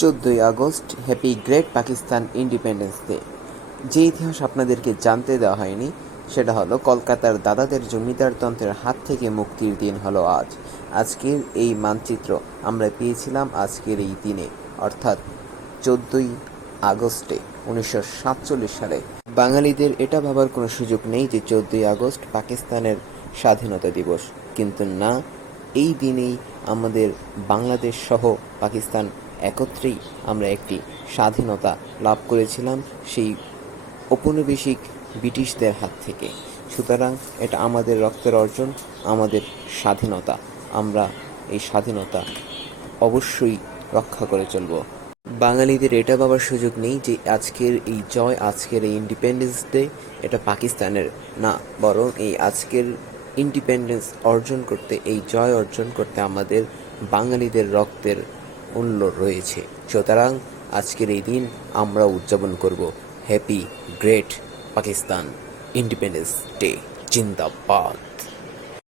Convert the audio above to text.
14ই August happy great Pakistan independence day. যে ইতিহাস আপনাদেরকে জানতে দেওয়া হয়নি সেটা হলো কলকাতার দাদাদের জমিদারতন্ত্রের হাত থেকে মুক্তির দিন হলো আজ। আজকের এই মানচিত্র আমরা পেয়েছিলাম আজকের এই দিনে, অর্থাৎ 14ই আগস্টে 1947 সালে। বাঙালিদের এটা ভাবার কোনো সুযোগ নেই যে 14ই আগস্ট পাকিস্তানের স্বাধীনতা দিবস, কিন্তু না, এই দিনেই আমাদের বাংলাদেশ সহ পাকিস্তান একত্রেই আমরা একটি স্বাধীনতা লাভ করেছিলাম সেই ঔপনিবেশিক ব্রিটিশদের হাত থেকে। সুতরাং এটা আমাদের রক্তের অর্জন, আমাদের স্বাধীনতা। আমরা এই স্বাধীনতা অবশ্যই রক্ষা করে চলব। বাঙালিদের এটা ভাবার সুযোগ নেই যে আজকের এই জয়, আজকের এই ইন্ডিপেন্ডেন্স ডে এটা পাকিস্তানের না, বরং এই আজকের ইন্ডিপেন্ডেন্স অর্জন করতে, এই জয় অর্জন করতে আমাদের বাঙালিদের রক্তের মূল্য রয়েছে। সুতরাং আজকের এই দিন আমরা উদযাপন করব happy great Pakistan independence day. জিন্দাবাদ।